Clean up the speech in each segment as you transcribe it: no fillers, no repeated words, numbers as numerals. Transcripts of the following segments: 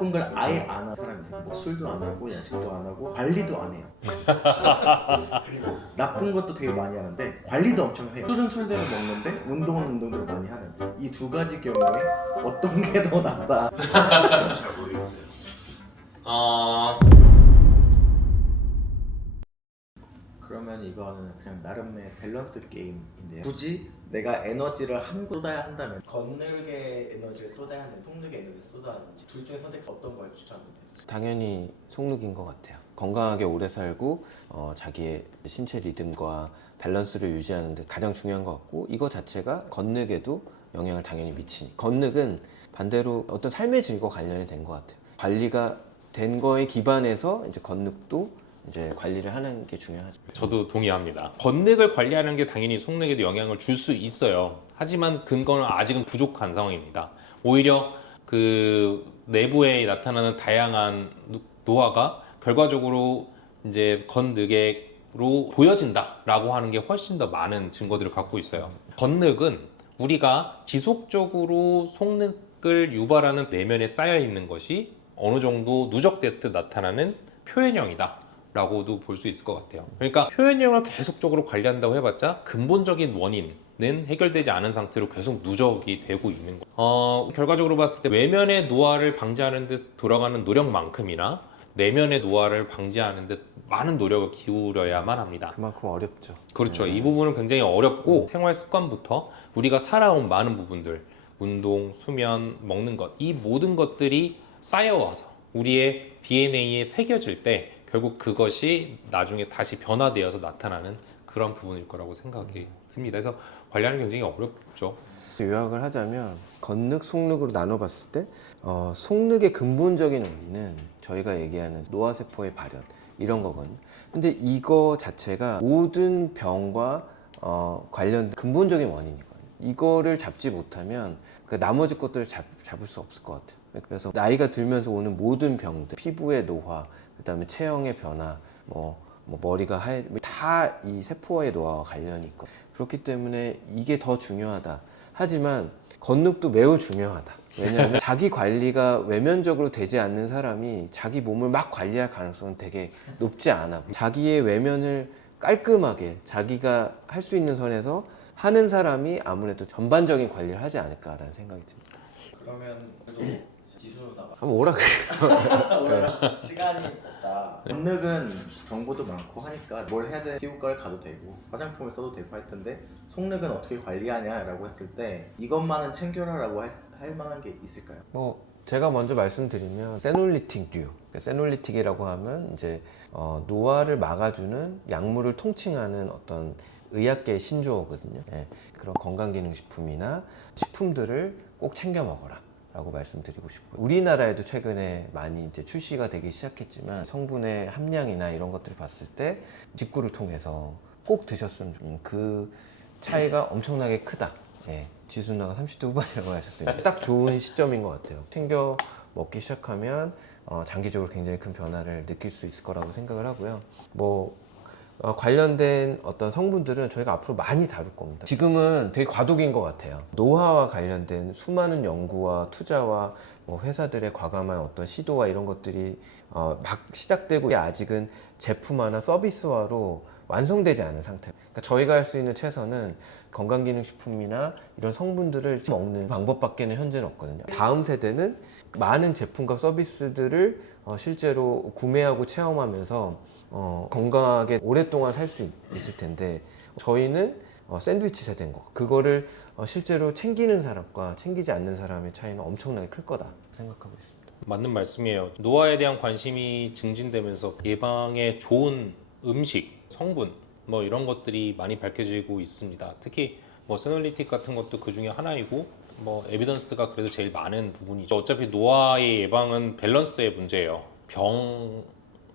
나쁜 걸 아예 안 하는 사람이 있어요. 뭐 술도 안 하고 야식도 안 하고 관리도 안 해요. 나쁜 것도 되게 많이 하는데 관리도 엄청 해요. 술은 술대로 먹는데 운동은 운동대로 많이 하는 이 두 가지 경우에 어떤 게 더 낫다. 잘 모르겠어요. 그러면 이거는 그냥 나름의 밸런스 게임인데요. 굳이 내가 에너지를 한 곳 쏟아야 한다면 겉늘게 에너지를 쏟아야 하는 속늘게 에너지를 쏟아야 하는지 둘 중에 선택 어떤 걸 추천합니까? 당연히 속눈인 것 같아요. 건강하게 오래 살고 자기의 신체 리듬과 밸런스를 유지하는 데 가장 중요한 것 같고, 이거 자체가 겉늑에도 영향을 당연히 미치니, 겉늑은 반대로 어떤 삶의 질과 관련이 된 것 같아요. 관리가 된 거에 기반해서 이제 겉늑도 이제 관리를 하는 게 중요하죠. 저도 동의합니다. 겉늑을 관리하는 게 당연히 속늑에도 영향을 줄 수 있어요. 하지만 근거는 아직은 부족한 상황입니다. 오히려 그 내부에 나타나는 다양한 노화가 결과적으로 이제 겉늑으로 보여진다라고 하는 게 훨씬 더 많은 증거들을 갖고 있어요. 겉늑은 우리가 지속적으로 속늑을 유발하는 내면에 쌓여 있는 것이 어느 정도 누적됐을 때 나타나는 표현형이다 라고도 볼 수 있을 것 같아요. 그러니까 표현형을 계속적으로 관리한다고 해봤자 근본적인 원인은 해결되지 않은 상태로 계속 누적이 되고 있는 거예요. 결과적으로 봤을 때 외면의 노화를 방지하는 데 돌아가는 노력만큼이나 내면의 노화를 방지하는 데 많은 노력을 기울여야만 합니다. 그만큼 어렵죠. 그렇죠. 이 부분은 굉장히 어렵고 생활 습관부터 우리가 살아온 많은 부분들, 운동, 수면, 먹는 것, 이 모든 것들이 쌓여와서 우리의 DNA에 새겨질 때 결국 그것이 나중에 다시 변화되어서 나타나는 그런 부분일 거라고 생각이 듭니다. 그래서 관리하는 게 굉장히 어렵죠. 요약을 하자면 겉늑, 속늑으로 나눠봤을 때 속늑의 근본적인 원인은 저희가 얘기하는 노화세포의 발현 이런 거거든요. 근데 이거 자체가 모든 병과 관련된 근본적인 원인이거든요. 이거를 잡지 못하면 그 나머지 것들을 잡을 수 없을 것 같아요. 그래서 나이가 들면서 오는 모든 병들, 피부의 노화, 그다음에 체형의 변화, 뭐 머리가 하얘, 다 이 세포와의 노화와 관련이 있고, 그렇기 때문에 이게 더 중요하다. 하지만 겉늑도 매우 중요하다. 왜냐하면 자기 관리가 외면적으로 되지 않는 사람이 자기 몸을 막 관리할 가능성은 되게 높지 않아. 자기의 외면을 깔끔하게 자기가 할 수 있는 선에서 하는 사람이 아무래도 전반적인 관리를 하지 않을까라는 생각이 듭니다. 그러면 그래도 지수나가 한번 오라 그래요. 시간이 없다. 겉늑은 정보도 많고 하니까 뭘 해야 되는 피부과를 가도 되고 화장품을 써도 되고 할 텐데 속늑은 어떻게 관리하냐라고 했을 때 이것만은 챙겨라라고 할 만한 게 있을까요? 뭐 제가 먼저 말씀드리면 세놀리틱류, 세놀리틱이라고 하면 이제 노화를 막아주는 약물을 통칭하는 어떤 의학계의 신조어거든요. 예, 그런 건강기능식품이나 식품들을 꼭 챙겨 먹어라 라고 말씀드리고 싶고요. 우리나라에도 최근에 많이 이제 출시가 되기 시작했지만 성분의 함량이나 이런 것들을 봤을 때 직구를 통해서 꼭 드셨으면 그 차이가 엄청나게 크다. 예, 지수 누나가 30대 후반이라고 하셨으니까 딱 좋은 시점인 것 같아요. 챙겨 먹기 시작하면 장기적으로 굉장히 큰 변화를 느낄 수 있을 거라고 생각을 하고요. 관련된 어떤 성분들은 저희가 앞으로 많이 다룰 겁니다. 지금은 되게 과도기인 것 같아요. 노화와 관련된 수많은 연구와 투자와 회사들의 과감한 어떤 시도와 이런 것들이 막 시작되고 아직은 제품화나 서비스화로 완성되지 않은 상태. 그러니까 저희가 할 수 있는 최선은 건강기능식품이나 이런 성분들을 먹는 방법밖에는 현재는 없거든요. 다음 세대는 많은 제품과 서비스들을 실제로 구매하고 체험하면서 건강하게 오랫동안 살 수 있을 텐데, 저희는 샌드위치 세대인 거, 그거를 실제로 챙기는 사람과 챙기지 않는 사람의 차이는 엄청나게 클 거다 생각하고 있습니다. 맞는 말씀이에요. 노화에 대한 관심이 증진되면서 예방에 좋은 음식, 성분 뭐 이런 것들이 많이 밝혀지고 있습니다. 특히 뭐 세놀리틱 같은 것도 그 중에 하나이고, 뭐 에비던스가 그래도 제일 많은 부분이죠. 어차피 노화의 예방은 밸런스의 문제예요.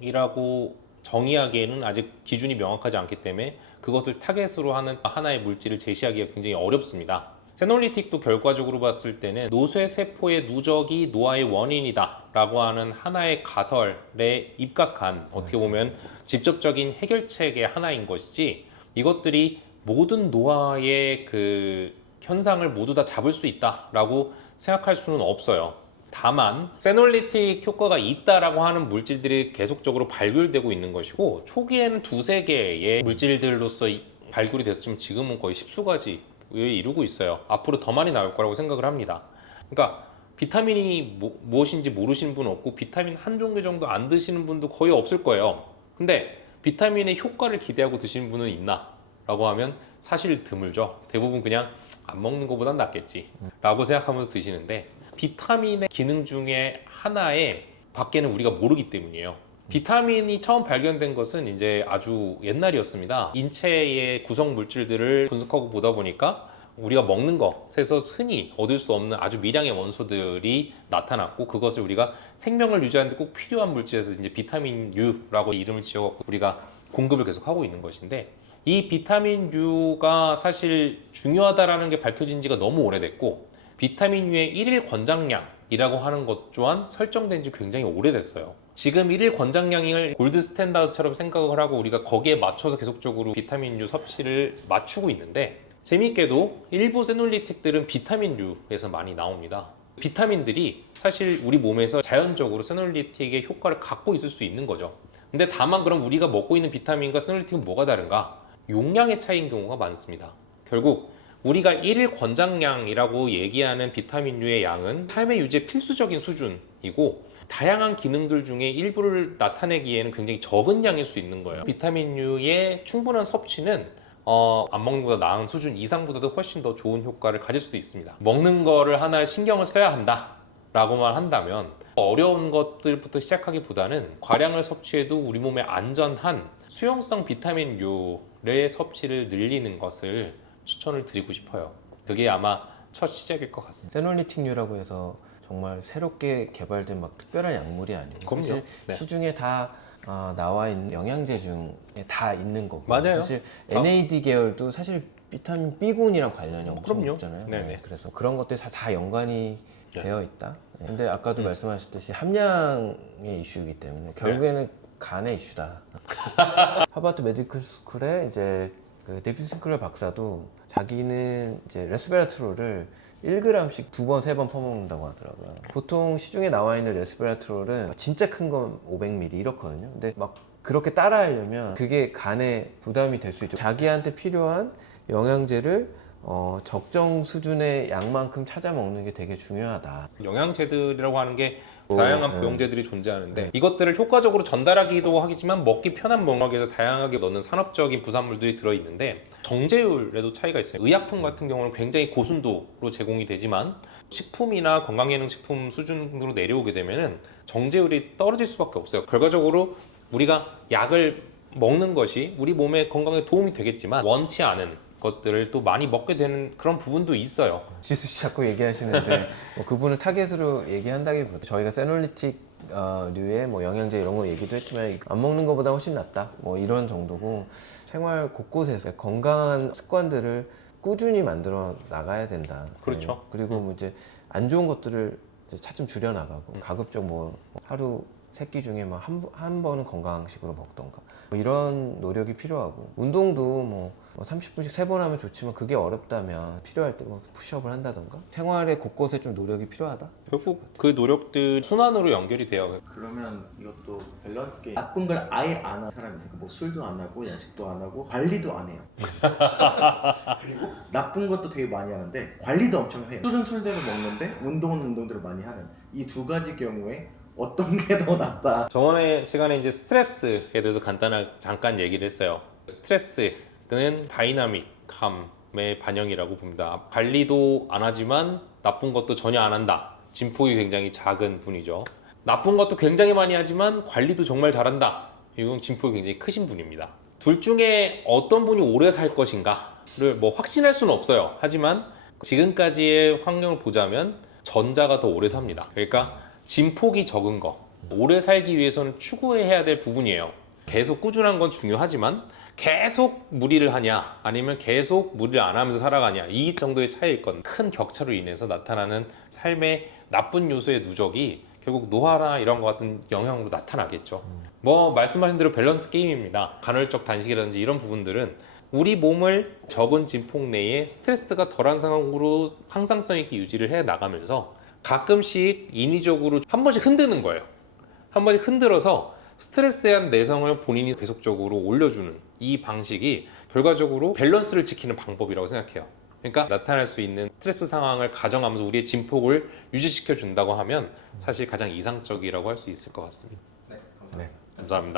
병이라고 정의하기에는 아직 기준이 명확하지 않기 때문에 그것을 타겟으로 하는 하나의 물질을 제시하기가 굉장히 어렵습니다. 세놀리틱도 결과적으로 봤을 때는 노쇠 세포의 누적이 노화의 원인이다 라고 하는 하나의 가설에 입각한, 어떻게 보면 직접적인 해결책의 하나인 것이지, 이것들이 모든 노화의 그 현상을 모두 다 잡을 수 있다 라고 생각할 수는 없어요. 다만 세놀리틱 효과가 있다라고 하는 물질들이 계속적으로 발굴되고 있는 것이고 초기에는 두세 개의 물질들로서 발굴이 됐으면 지금은 거의 십수가지에 이루고 있어요. 앞으로 더 많이 나올 거라고 생각을 합니다. 그러니까 비타민이 무엇인지 모르시는 분은 없고 비타민 한 종류 정도 안 드시는 분도 거의 없을 거예요. 근데 비타민의 효과를 기대하고 드시는 분은 있나? 라고 하면 사실 드물죠. 대부분 그냥 안 먹는 것보단 낫겠지 라고 생각하면서 드시는데 비타민의 기능 중에 하나에 밖에는 우리가 모르기 때문이에요. 비타민이 처음 발견된 것은 이제 아주 옛날이었습니다. 인체의 구성 물질들을 분석하고 보다 보니까 우리가 먹는 것에서 흔히 얻을 수 없는 아주 미량의 원소들이 나타났고 그것을 우리가 생명을 유지하는 데 꼭 필요한 물질에서 이제 비타민 U라고 이름을 지어갖고 우리가 공급을 계속 하고 있는 것인데 이 비타민 U가 사실 중요하다라는 게 밝혀진 지가 너무 오래됐고 비타민 U의 1일 권장량이라고 하는 것 또한 설정된 지 굉장히 오래됐어요. 지금 1일 권장량을 골드 스탠다드처럼 생각을 하고 우리가 거기에 맞춰서 계속적으로 비타민 U 섭취를 맞추고 있는데 재미있게도 일부 세놀리틱들은 비타민 U에서 많이 나옵니다. 비타민들이 사실 우리 몸에서 자연적으로 세놀리틱의 효과를 갖고 있을 수 있는 거죠. 근데 다만 그럼 우리가 먹고 있는 비타민과 세놀리틱은 뭐가 다른가? 용량의 차이인 경우가 많습니다. 결국 우리가 1일 권장량이라고 얘기하는 비타민 U의 양은 삶의 유지에 필수적인 수준이고 다양한 기능들 중에 일부를 나타내기에는 굉장히 적은 양일 수 있는 거예요. 비타민 U의 충분한 섭취는 안 먹는 것보다 나은 수준 이상보다도 훨씬 더 좋은 효과를 가질 수도 있습니다. 먹는 거를 하나 신경을 써야 한다 라고만 한다면 어려운 것들부터 시작하기보다는 과량을 섭취해도 우리 몸에 안전한 수용성 비타민 U의 섭취를 늘리는 것을 추천을 드리고 싶어요. 그게 아마 첫 시작일 것 같습니다. 세놀리틱류라고 해서 정말 새롭게 개발된 막 특별한 약물이 아니고 그럼요. 사실 네. 시중에 다 나와 있는 영양제 중에 다 있는 거고 맞아요. 사실 NAD 계열도 사실 비타민 B군이랑 관련이 엄청 그럼요. 없잖아요. 네네. 네, 그래서 그런 것들이 다 연관이 네. 되어 있다. 네, 근데 아까도 말씀하셨듯이 함량의 이슈이기 때문에 결국에는 간의 이슈다. 하버드 메디컬 스쿨에 이제 그 데이비드 싱클러 박사도 자기는 이제 레스베라트롤을 1g씩 2번, 3번 퍼먹는다고 하더라고요. 보통 시중에 나와 있는 레스베라트롤은 진짜 큰 건 500ml 이렇거든요. 근데 막 그렇게 따라 하려면 그게 간에 부담이 될 수 있죠. 자기한테 필요한 영양제를 적정 수준의 양만큼 찾아 먹는 게 되게 중요하다. 영양제들이라고 하는 게 다양한 부용제들이 존재하는데 이것들을 효과적으로 전달하기도 하겠지만 먹기 편한 맥락에서 다양하게 넣는 산업적인 부산물들이 들어있는데 정제율에도 차이가 있어요. 의약품 같은 경우는 굉장히 고순도로 제공이 되지만 식품이나 건강기능식품 수준으로 내려오게 되면은 정제율이 떨어질 수밖에 없어요. 결과적으로 우리가 약을 먹는 것이 우리 몸의 건강에 도움이 되겠지만 원치 않은 것들을 또 많이 먹게 되는 그런 부분도 있어요. 지수 씨 자꾸 얘기하시는데 뭐 그분을 타겟으로 얘기한다기보다 저희가 세놀리틱 류의 뭐 영양제 이런 거 얘기도 했지만 안 먹는 것보다 훨씬 낫다 뭐 이런 정도고 생활 곳곳에서 건강한 습관들을 꾸준히 만들어 나가야 된다. 그렇죠. 네. 그리고 뭐 이제 안 좋은 것들을 이제 차츰 줄여 나가고 가급적 뭐 하루 세 끼 중에 뭐 한 번은 건강식으로 먹던가 뭐 이런 노력이 필요하고 운동도 뭐 30분씩 3번 하면 좋지만 그게 어렵다면 필요할 때 뭐 푸시업을 한다던가 생활의 곳곳에 좀 노력이 필요하다. 결국 그 노력들 순환으로 연결이 돼요. 그러면 이것도 밸런스 게임. 나쁜 걸 아예 안 하는 사람이 있으니까 뭐 술도 안 하고 야식도 안 하고 관리도 안 해요. 그리고 나쁜 것도 되게 많이 하는데 관리도 엄청 해요. 술은 술대로 먹는데 운동은 운동대로 많이 하는 이 두 가지 경우에 어떤 게 더 낫다? 저번에 시간에 이제 스트레스에 대해서 간단하게 잠깐 얘기를 했어요. 스트레스는 다이나믹함의 반영이라고 봅니다. 관리도 안 하지만 나쁜 것도 전혀 안 한다. 진폭이 굉장히 작은 분이죠. 나쁜 것도 굉장히 많이 하지만 관리도 정말 잘한다. 이건 진폭이 굉장히 크신 분입니다. 둘 중에 어떤 분이 오래 살 것인가를 뭐 확신할 수는 없어요. 하지만 지금까지의 환경을 보자면 전자가 더 오래 삽니다. 그러니까 진폭이 적은 거, 오래 살기 위해서는 추구해야 될 부분이에요. 계속 꾸준한 건 중요하지만 계속 무리를 하냐 아니면 계속 무리를 안 하면서 살아가냐 이 정도의 차이일 건 큰 격차로 인해서 나타나는 삶의 나쁜 요소의 누적이 결국 노화나 이런 것 같은 영향으로 나타나겠죠. 뭐 말씀하신 대로 밸런스 게임입니다. 간헐적 단식이라든지 이런 부분들은 우리 몸을 적은 진폭 내에 스트레스가 덜한 상황으로 항상성 있게 유지를 해 나가면서 가끔씩 인위적으로 한 번씩 흔드는 거예요. 한 번씩 흔들어서 스트레스에 대한 내성을 본인이 계속적으로 올려주는 이 방식이 결과적으로 밸런스를 지키는 방법이라고 생각해요. 그러니까 나타날 수 있는 스트레스 상황을 가정하면서 우리의 진폭을 유지시켜 준다고 하면 사실 가장 이상적이라고 할 수 있을 것 같습니다. 네, 감사합니다. 네. 감사합니다.